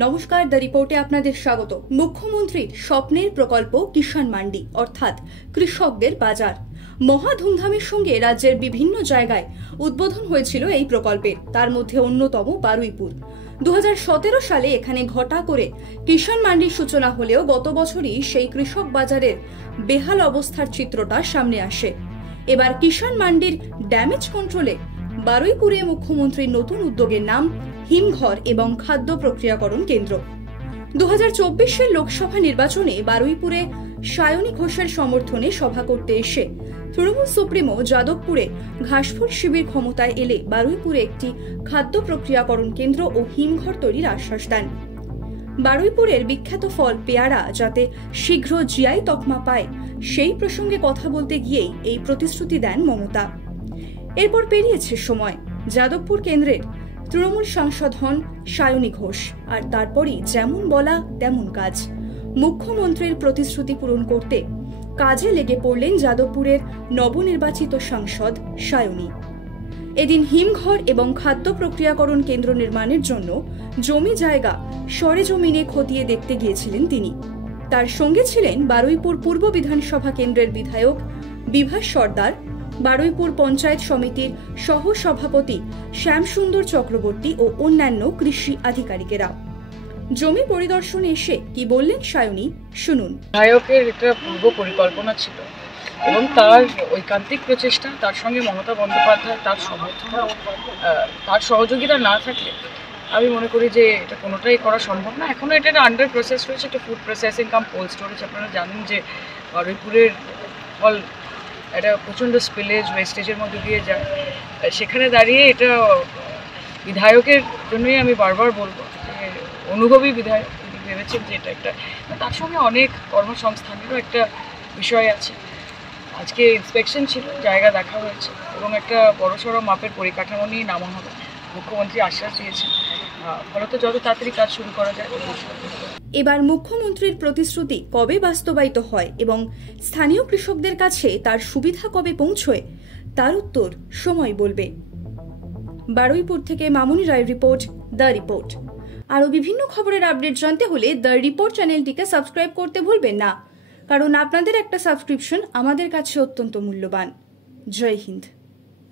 নমস্কার, দ্য রিপোর্টে আপনাদের স্বাগত। মুখ্যমন্ত্রীর স্বপ্নের প্রকল্প কিষাণ মান্ডি অর্থাৎ কৃষকদের বাজার। মহা ধুমধামের সঙ্গে রাজ্যের বিভিন্ন জায়গায় উদ্বোধন হয়েছিল এই প্রকল্পের, তার মধ্যে অন্যতম বারুইপুর। 2017 সালে এখানে ঘটা করে কিষাণ মান্ডির সূচনা হলেও গত বছরই সেই কৃষক বাজারের বেহাল অবস্থার চিত্রটা সামনে আসে। এবার কিষাণ মান্ডির ড্যামেজ কন্ট্রোলে বারুইপুরে মুখ্যমন্ত্রীর নতুন উদ্যোগের নাম হিমঘর এবং খাদ্য প্রক্রিয়াকরণ কেন্দ্র। 2024 লোকসভা নির্বাচনে বারুইপুরে সায়নী ঘোষের সমর্থনে সভা করতে এসে তৃণমূল সুপ্রিমো যাদবপুরে ঘাসফুল শিবির ক্ষমতায় এলে বারুইপুরে একটি খাদ্য প্রক্রিয়াকরণ কেন্দ্র ও হিমঘর তৈরির আশ্বাস দেন। বারুইপুরের বিখ্যাত ফল পেয়ারা যাতে শীঘ্র জিআই তকমা পায় সেই প্রসঙ্গে কথা বলতে গিয়েই এই প্রতিশ্রুতি দেন মমতা। এরপর পেরিয়েছে সময়, যাদবপুর কেন্দ্রের তৃণমূল সাংসদ হন সায়নী ঘোষ, আর তারপরই যেমন বলা তেমন কাজ। মুখ্যমন্ত্রীর প্রতিশ্রুতি পূরণ করতে কাজে লেগে পড়লেন যাদবপুরের নবনির্বাচিত সাংসদ সায়নী। এদিন হিমঘর এবং খাদ্য প্রক্রিয়াকরণ কেন্দ্র নির্মাণের জন্য জমি জায়গা সরেজমিনে খতিয়ে দেখতে গিয়েছিলেন তিনি। তার সঙ্গে ছিলেন বারুইপুর পূর্ব বিধানসভা কেন্দ্রের বিধায়ক বিভাস সর্দার, বারুইপুর পঞ্চায়েত সমিতির সহ সভাপতি শ্যামসুন্দর চক্রবর্তী ও অন্যান্য কৃষি আধিকারিকেরা। জমি পরিদর্শনে এসে কি বললেন সায়নী, শুনুন। বিধায়কের একটা পূর্ব পরিকল্পনা ছিল এবং তার ঐকান্তিক প্রচেষ্টা, তার সঙ্গে মমতা বন্দ্যোপাধ্যায় তার সমর্থন, তার সহযোগিতা না থাকলে আমি মনে করি যে এটা কোনোটাই করা সম্ভব না। এখনও এটা আন্ডার প্রসেস রয়েছে, একটা ফুড প্রসেসিং কাম কোল্ড স্টোরেজ। আপনারা জানেন যে বারুইপুরের ফল একটা প্রচণ্ড স্পিলেজ ওয়েস্টেজের মধ্যে দিয়ে যায়। সেখানে দাঁড়িয়ে এটা বিধায়কের জন্যই আমি বারবার বলবো যে অনুভবী বিধায়ক, তিনি ভেবেছেন যে এটা একটা, তার সঙ্গে অনেক কর্মসংস্থানেরও একটা বিষয় আছে। আজকে ইন্সপেকশন ছিল, জায়গা দেখা হয়েছে এবং একটা বড়সড় মাপের পরিকাঠামো নিয়ে নামা হবে। মুখ্যমন্ত্রী আশ্বাস দিয়েছেন, ফলত যত তাড়াতাড়ি কাজ শুরু করা যায়। এবার মুখ্যমন্ত্রীর প্রতিশ্রুতি কবে বাস্তবায়িত হয় এবং স্থানীয় কৃষকদের কাছে তার সুবিধা কবে পৌঁছয়, তার উত্তর সময় বলবে। বারুইপুর থেকে মামুনি রায় রিপোর্ট, দ্য রিপোর্ট। আরও বিভিন্ন খবরের আপডেট জানতে হলে দ্য রিপোর্ট চ্যানেলটিকে সাবস্ক্রাইব করতে ভুলবেন না, কারণ আপনাদের একটা সাবস্ক্রিপশন আমাদের কাছে অত্যন্ত মূল্যবান। জয় হিন্দ।